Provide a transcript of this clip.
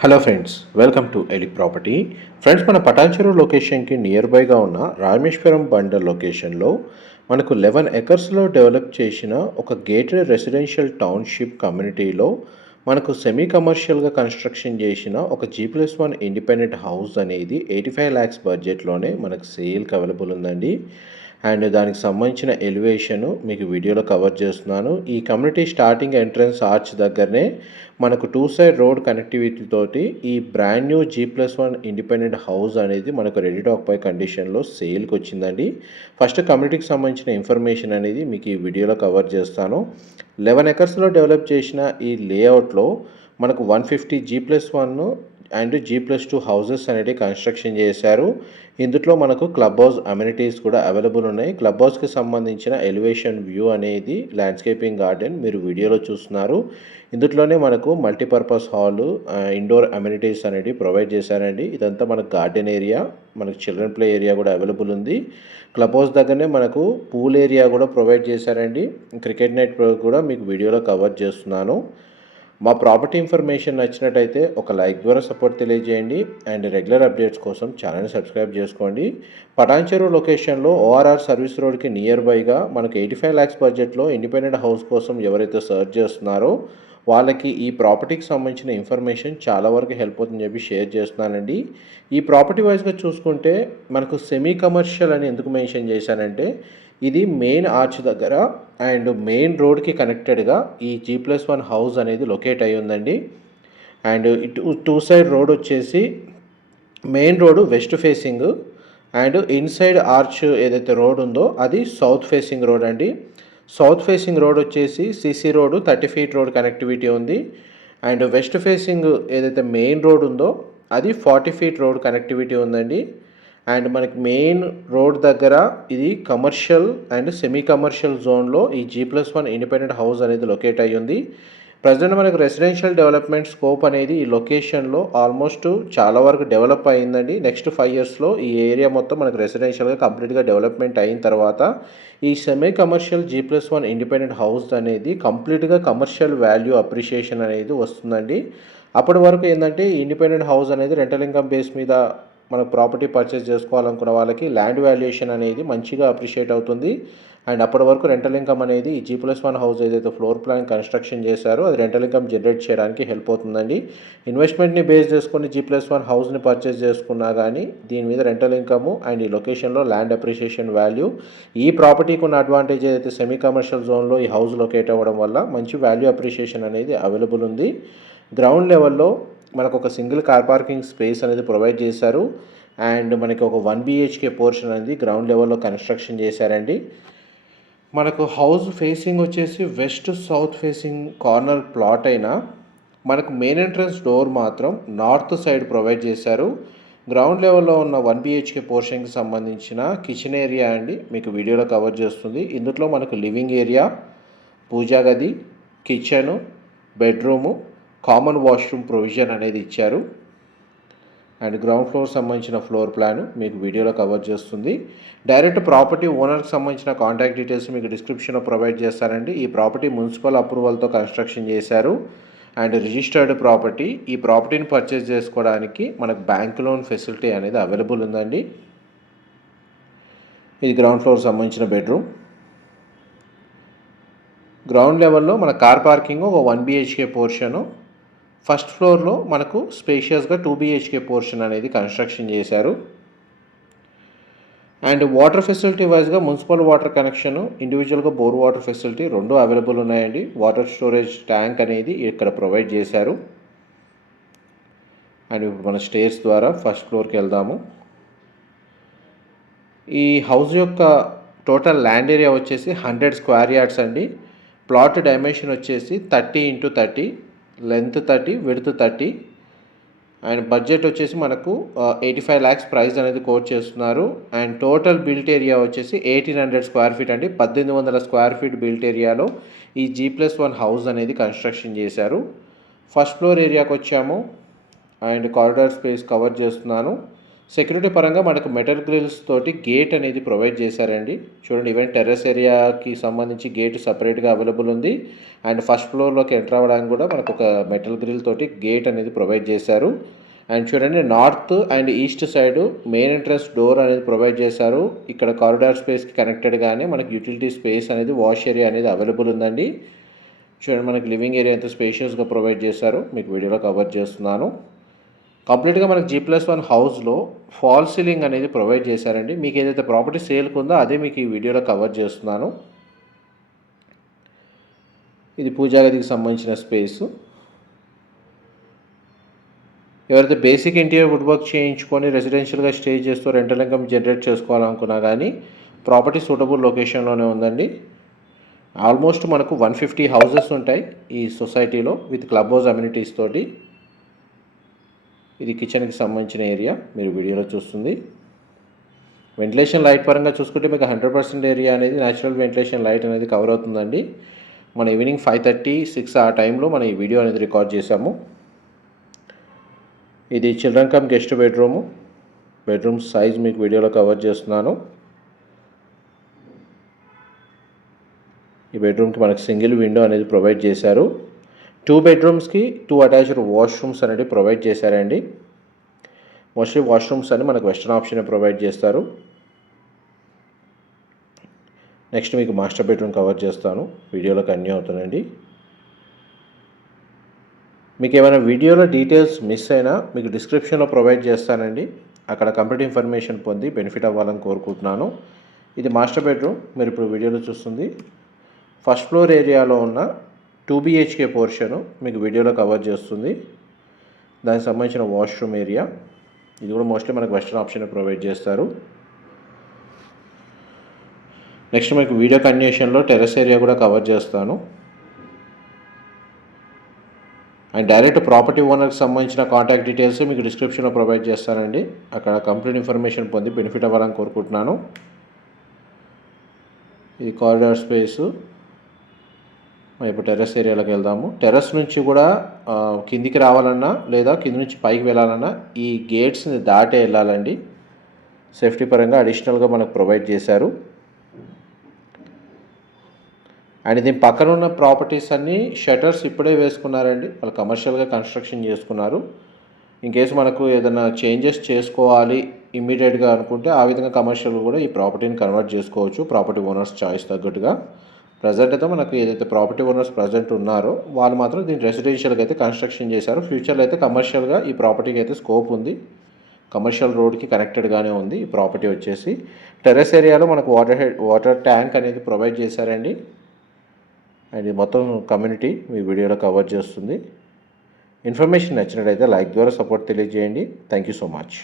Hello friends welcome to ఎలి property friends మన పటాన్చెరు లొకేషన్కి నియర్ బైగా ఉన్న రామేశ్వరం బండర్ లొకేషన్లో మనకు లెవెన్ ఎకర్స్లో డెవలప్ చేసిన ఒక గేటెడ్ రెసిడెన్షియల్ టౌన్షిప్ కమ్యూనిటీలో మనకు సెమీ కమర్షియల్గా కన్స్ట్రక్షన్ చేసిన ఒక G plus one independent house అనేది ఎయిటీ ఫైవ్ ల్యాక్స్ బడ్జెట్లోనే మనకు సేల్కి అవైలబుల్ ఉందండి. అండ్ దానికి సంబంధించిన ఎలివేషను మీకు వీడియోలో కవర్ చేస్తున్నాను. ఈ కమ్యూనిటీ స్టార్టింగ్ ఎంట్రన్స్ ఆర్చ్ దగ్గరనే మనకు టూ సైడ్ రోడ్ కనెక్టివిటీతోటి ఈ brand new G plus one independent house అనేది మనకు రెడీ టాక్ పై కండిషన్లో సేల్కి వచ్చిందండి. ఫస్ట్ కమ్యూనిటీకి సంబంధించిన ఇన్ఫర్మేషన్ అనేది మీకు ఈ వీడియోలో కవర్ చేస్తాను. లెవెన్ ఎకర్స్లో డెవలప్ చేసిన ఈ లేఅవుట్లో మనకు one fifty G plus one and G plus two houses అనేటివి కన్స్ట్రక్షన్ చేశారు. ఇందులో మనకు క్లబ్ హౌస్ అమ్యూనిటీస్ కూడా అవైలబుల్ ఉన్నాయి. క్లబ్ హౌస్కి సంబంధించిన ఎలివేషన్ వ్యూ అనేది ల్యాండ్స్కేపింగ్ గార్డెన్ మీరు వీడియోలో చూస్తున్నారు. ఇందులోనే మనకు మల్టీపర్పస్ హాల్ ఇండోర్ అమ్యూనిటీస్ అనేవి ప్రొవైడ్ చేశారండి. ఇదంతా మనకు గార్డెన్ ఏరియా మనకు చిల్డ్రన్ ప్లే ఏరియా కూడా అవైలబుల్ ఉంది. క్లబ్ హౌస్ దగ్గరనే మనకు పూల్ ఏరియా కూడా ప్రొవైడ్ చేశారండి. క్రికెట్ నెట్ కూడా మీకు వీడియోలో కవర్ చేస్తున్నాను. మా ప్రాపర్టీ ఇన్ఫర్మేషన్ నచ్చినట్టయితే ఒక లైక్ ద్వారా సపోర్ట్ తెలియజేయండి అండ్ రెగ్యులర్ అప్డేట్స్ కోసం ఛానల్ని సబ్స్క్రైబ్ చేసుకోండి. పటాన్చెరు లొకేషన్లో ఓఆర్ఆర్ సర్వీస్ రోడ్కి నియర్ బైగా మనకు ఎయిటీ ఫైవ్ ల్యాక్స్ బడ్జెట్లో ఇండిపెండెంట్ హౌస్ కోసం ఎవరైతే సర్చ్ చేస్తున్నారో వాళ్ళకి ఈ ప్రాపర్టీకి సంబంధించిన ఇన్ఫర్మేషన్ చాలా వరకు హెల్ప్ అవుతుందని చెప్పి షేర్ చేస్తున్నానండి. ఈ ప్రాపర్టీ వైజ్గా చూసుకుంటే మనకు సెమీ కమర్షియల్ అని ఎందుకు మెన్షన్ చేశానంటే ఇది మెయిన్ ఆర్చ్ దగ్గర అండ్ మెయిన్ రోడ్కి కనెక్టెడ్గా ఈ జీ ప్లస్ వన్ హౌస్ అనేది లొకేట్ అయి ఉందండి. అండ్ ఇటు టూ సైడ్ రోడ్ వచ్చేసి main road west facing and inside arch ఏదైతే రోడ్ ఉందో అది సౌత్ ఫేసింగ్ రోడ్ అండి. సౌత్ ఫేసింగ్ రోడ్ వచ్చేసి CC road thirty feet road connectivity ఉంది. అండ్ వెస్ట్ ఫేసింగ్ ఏదైతే మెయిన్ రోడ్ ఉందో అది ఫార్టీ ఫీట్ రోడ్ కనెక్టివిటీ ఉందండి. అండ్ మనకి మెయిన్ రోడ్ దగ్గర ఇది కమర్షియల్ అండ్ సెమీ కమర్షియల్ జోన్లో ఈ G plus one independent house అనేది లొకేట్ అయ్యి ఉంది. ప్రజెంట్ మనకు రెసిడెన్షియల్ డెవలప్మెంట్ స్కోప్ అనేది ఈ లొకేషన్లో ఆల్మోస్ట్ చాలా వరకు డెవలప్ అయిందండి నెక్స్ట్ ఫైవ్ ఇయర్స్లో ఈ ఏరియా మొత్తం మనకు రెసిడెన్షియల్గా కంప్లీట్గా డెవలప్మెంట్ అయిన తర్వాత ఈ semi commercial G plus one independent house అనేది కంప్లీట్గా కమర్షియల్ వాల్యూ అప్రిషియేషన్ అనేది వస్తుందండి. అప్పటి వరకు ఏంటంటే ఇండిపెండెంట్ హౌస్ అనేది రెంటల్ ఇన్కమ్ బేస్ మీద మనకు ప్రాపర్టీ పర్చేస్ చేసుకోవాలనుకున్న వాళ్ళకి ల్యాండ్ వాల్యుయేషన్ అనేది మంచిగా అప్రిషియేట్ అవుతుంది. అండ్ అప్పటి వరకు రెంటల్ ఇన్కమ్ అనేది జీ ప్లస్ వన్ హౌస్ ఏదైతే ఫ్లోర్ ప్లాన్ కన్స్ట్రక్షన్ చేశారో అది రెంటల్ ఇన్కమ్ జనరేట్ చేయడానికి హెల్ప్ అవుతుందండి. ఇన్వెస్ట్మెంట్ని బేస్ చేసుకొని జీ ప్లస్ వన్ హౌస్ని పర్చేస్ చేసుకున్నా కానీ దీని మీద రెంటల్ ఇన్కమ్ అండ్ ఈ లొకేషన్లో ల్యాండ్ అప్రిషియేషన్ వాల్యూ ఈ ప్రాపర్టీకి ఉన్న అడ్వాంటేజ్ ఏదైతే సెమీ కమర్షియల్ జోన్లో ఈ హౌస్ లొకేట్ అవ్వడం వల్ల మంచి వాల్యూ అప్రిషియేషన్ అనేది అవైలబుల్ ఉంది. గ్రౌండ్ లెవెల్లో మనకు ఒక సింగిల్ కార్ పార్కింగ్ స్పేస్ అనేది ప్రొవైడ్ చేశారు. అండ్ మనకి ఒక వన్ బిహెచ్కే పోర్షన్ అనేది గ్రౌండ్ లెవెల్లో కన్స్ట్రక్షన్ చేశారండి. మనకు హౌస్ ఫేసింగ్ వచ్చేసి west south facing corner plot అయినా మనకు మెయిన్ ఎంట్రన్స్ డోర్ మాత్రం నార్త్ సైడ్ ప్రొవైడ్ చేశారు. గ్రౌండ్ లెవెల్లో ఉన్న వన్ బిహెచ్కే పోర్షన్కి సంబంధించిన కిచెన్ ఏరియా అండి మీకు వీడియోలో కవర్ చేస్తుంది. ఇందులో మనకు లివింగ్ ఏరియా పూజా గది kitchen bedroom common washroom provision అనేది ఇచ్చారు. అండ్ గ్రౌండ్ ఫ్లోర్ సంబంధించిన ఫ్లోర్ ప్లాన్ మీకు వీడియోలో కవర్ చేస్తుంది. డైరెక్ట్ ప్రాపర్టీ ఓనర్కి సంబంధించిన కాంటాక్ట్ డీటెయిల్స్ మీకు డిస్క్రిప్షన్లో ప్రొవైడ్ చేస్తారండి ఈ ప్రాపర్టీ మున్సిపల్ అప్రూవల్తో కన్స్ట్రక్షన్ చేశారు. అండ్ రిజిస్టర్డ్ ప్రాపర్టీ ఈ ప్రాపర్టీని పర్చేస్ చేసుకోవడానికి మనకు బ్యాంక్ లోన్ ఫెసిలిటీ అనేది అవైలబుల్ ఉందండి. ఇది గ్రౌండ్ ఫ్లోర్ సంబంధించిన బెడ్రూమ్. గ్రౌండ్ లెవెల్లో మన కార్ పార్కింగ్ ఒక వన్ బిహెచ్కే పోర్షను ఫస్ట్ ఫ్లోర్లో మనకు స్పేషియస్గా టూ బిహెచ్కే పోర్షన్ అనేది కన్స్ట్రక్షన్ చేశారు. అండ్ వాటర్ ఫెసిలిటీ వైజ్గా మున్సిపల్ వాటర్ కనెక్షన్ ఇండివిజువల్గా బోర్ వాటర్ ఫెసిలిటీ రెండు అవైలబుల్ ఉన్నాయండి. వాటర్ స్టోరేజ్ ట్యాంక్ అనేది ఇక్కడ ప్రొవైడ్ చేశారు. అండ్ ఇప్పుడు మన స్టేర్స్ ద్వారా ఫస్ట్ ఫ్లోర్కి వెళ్దాము. ఈ హౌస్ యొక్క టోటల్ ల్యాండ్ ఏరియా వచ్చేసి హండ్రెడ్ స్క్వేర్ యార్డ్స్ అండి. ప్లాట్ డైమెన్షన్ వచ్చేసి thirty into thirty. Length thirty width thirty. And budget వచ్చేసి మనకు ఎయిటీ ఫైవ్ ల్యాక్స్ ప్రైస్ అనేది కోట్ చేస్తున్నారు. అండ్ టోటల్ బిల్ట్ ఏరియా వచ్చేసి ఎయిటీన్ హండ్రెడ్ స్క్వేర్ ఫీట్ అండి. పద్దెనిమిది వందల స్క్వేర్ ఫీట్ బిల్ట్ ఏరియాలో ఈ జీ ప్లస్ వన్ హౌస్ అనేది కన్స్ట్రక్షన్ చేశారు. ఫస్ట్ ఫ్లోర్ ఏరియాకి వచ్చాము. అండ్ కారిడార్ స్పేస్ కవర్ చేస్తున్నాను. సెక్యూరిటీ పరంగా మనకు మెటల్ గ్రిల్స్ తోటి గేట్ అనేది ప్రొవైడ్ చేశారండి. చూడండి ఈవెన్ టెర్రస్ ఏరియాకి సంబంధించి గేట్ సపరేట్గా అవైలబుల్ ఉంది. అండ్ ఫస్ట్ ఫ్లోర్లోకి ఎంటర్ అవ్వడానికి కూడా మనకు ఒక మెటల్ గ్రిల్ తోటి గేట్ అనేది ప్రొవైడ్ చేశారు. అండ్ చూడండి north and east side main entrance door అనేది ప్రొవైడ్ చేశారు. ఇక్కడ కారిడార్ స్పేస్కి కనెక్టెడ్గానే మనకు యూటిలిటీ స్పేస్ అనేది వాష్ ఏరియా అనేది అవైలబుల్ ఉందండి. చూడండి మనకి లివింగ్ ఏరియా ఎంత స్పేషియస్గా ప్రొవైడ్ చేశారు. మీకు వీడియోలో కవర్ చేస్తున్నాను. కంప్లీట్గా మనకి జీ ప్లస్ వన్ హౌస్లో ఫాల్ సీలింగ్ అనేది ప్రొవైడ్ చేశారండి. మీకు ఏదైతే ప్రాపర్టీ సేల్కి ఉందో అదే మీకు ఈ వీడియోలో కవర్ చేస్తున్నాను. ఇది పూజా గదికి సంబంధించిన స్పేసు. ఎవరైతే బేసిక్ ఇంటీరియర్ వుడ్ వర్క్ చేయించుకొని రెసిడెన్షియల్గా స్టే చేస్తూ రెంటల్ ఇన్కమ్ జనరేట్ చేసుకోవాలనుకున్నా కానీ ప్రాపర్టీ సూటబుల్ లొకేషన్లోనే ఉందండి. ఆల్మోస్ట్ మనకు వన్ ఫిఫ్టీ హౌజెస్ ఉంటాయి ఈ సొసైటీలో విత్ క్లబ్ హౌస్ అమ్యూనిటీస్ తోటి. ఇది కిచెన్కి సంబంధించిన ఏరియా మీరు వీడియోలో చూస్తుంది. వెంటిలేషన్ లైట్ పరంగా చూసుకుంటే మీకు హండ్రెడ్ పర్సెంట్ ఏరియా అనేది న్యాచురల్ వెంటిలేషన్ లైట్ అనేది కవర్ అవుతుందండి. మన ఈవినింగ్ ఫైవ్ థర్టీ సిక్స్ ఆ టైంలో మనం ఈ వీడియో అనేది రికార్డ్ చేశాము. ఇది children cum guest bedroom. Bedroom size మీకు వీడియోలో కవర్ చేస్తున్నాను. ఈ బెడ్రూమ్కి మనకు సింగిల్ విండో అనేది ప్రొవైడ్ చేశారు. టూ బెడ్రూమ్స్కి టూ అటాచ్డ్ వాష్రూమ్స్ అనేది ప్రొవైడ్ చేశారండి. మోస్ట్లీ వాష్రూమ్స్ అని మనకు వెస్టర్న్ ఆప్షన్ ప్రొవైడ్ చేస్తారు. నెక్స్ట్ మీకు మాస్టర్ బెడ్రూమ్ కవర్ చేస్తాను. వీడియోలో కన్యూ అవుతానండి మీకు ఏమైనా వీడియోలో డీటెయిల్స్ మిస్ అయినా మీకు డిస్క్రిప్షన్లో ప్రొవైడ్ చేస్తానండి. అక్కడ కంప్లీట్ ఇన్ఫర్మేషన్ పొంది బెనిఫిట్ అవ్వాలని కోరుకుంటున్నాను. ఇది మాస్టర్ బెడ్రూమ్ మీరు ఇప్పుడు వీడియోలో చూస్తుంది. ఫస్ట్ ఫ్లోర్ ఏరియాలో ఉన్న టూ బిహెచ్కే పోర్షను మీకు వీడియోలో కవర్ చేస్తుంది. దానికి సంబంధించిన వాష్రూమ్ ఏరియా. ఇది కూడా మోస్ట్లీ మనకు వెస్టర్న్ ఆప్షన్ ప్రొవైడ్ చేస్తారు. నెక్స్ట్ మీకు వీడియో కండిషన్లో టెరెస్ ఏరియా కూడా కవర్ చేస్తాను. అండ్ డైరెక్ట్ ప్రాపర్టీ ఓనర్కి సంబంధించిన కాంటాక్ట్ డీటెయిల్స్ మీకు డిస్క్రిప్షన్లో ప్రొవైడ్ చేస్తానండి. అక్కడ కంప్లీట్ ఇన్ఫర్మేషన్ పొంది బెనిఫిట్ అవ్వాలని కోరుకుంటున్నాను. ఇది కారిడార్ స్పేసు. ఇప్పుడు టెర్రస్ ఏరియాలోకి వెళ్దాము. టెర్రస్ నుంచి కూడా కిందికి రావాలన్నా లేదా కింది నుంచి పైకి వెళ్ళాలన్నా ఈ గేట్స్ని దాటే వెళ్ళాలండి. సేఫ్టీ పరంగా అడిషనల్గా మనకు ప్రొవైడ్ చేశారు. అండ్ దీని పక్కన ఉన్న ప్రాపర్టీస్ అన్నీ షటర్స్ ఇప్పుడే వేసుకున్నారండి. వాళ్ళు కమర్షియల్గా కన్స్ట్రక్షన్ చేసుకున్నారు. ఇన్ కేసు మనకు ఏదైనా చేంజెస్ చేసుకోవాలి ఇమ్మీడియట్గా అనుకుంటే ఆ విధంగా కమర్షియల్ కూడా ఈ ప్రాపర్టీని కన్వర్ట్ చేసుకోవచ్చు. ప్రాపర్టీ ఓనర్స్ చాయిస్ తగ్గట్టుగా. ప్రజెంట్ అయితే మనకు ఏదైతే ప్రాపర్టీ ఓనర్స్ ప్రజెంట్ ఉన్నారో వాళ్ళు మాత్రం దీన్ని రెసిడెన్షియల్గా అయితే కన్స్ట్రక్షన్ చేశారు. ఫ్యూచర్లో అయితే కమర్షియల్గా ఈ ప్రాపర్టీకి అయితే స్కోప్ ఉంది. కమర్షియల్ రోడ్కి కనెక్టెడ్గానే ఉంది ఈ ప్రాపర్టీ వచ్చేసి. టెర్రస్ ఏరియాలో మనకు వాటర్ హెడ్ వాటర్ ట్యాంక్ అనేది ప్రొవైడ్ చేశారండి. అండ్ ఇది మొత్తం కమ్యూనిటీ మీ వీడియోలో కవర్ చేస్తుంది. ఇన్ఫర్మేషన్ నచ్చినట్లయితే లైక్ ద్వారా సపోర్ట్ తెలియజేయండి. Thank you so much.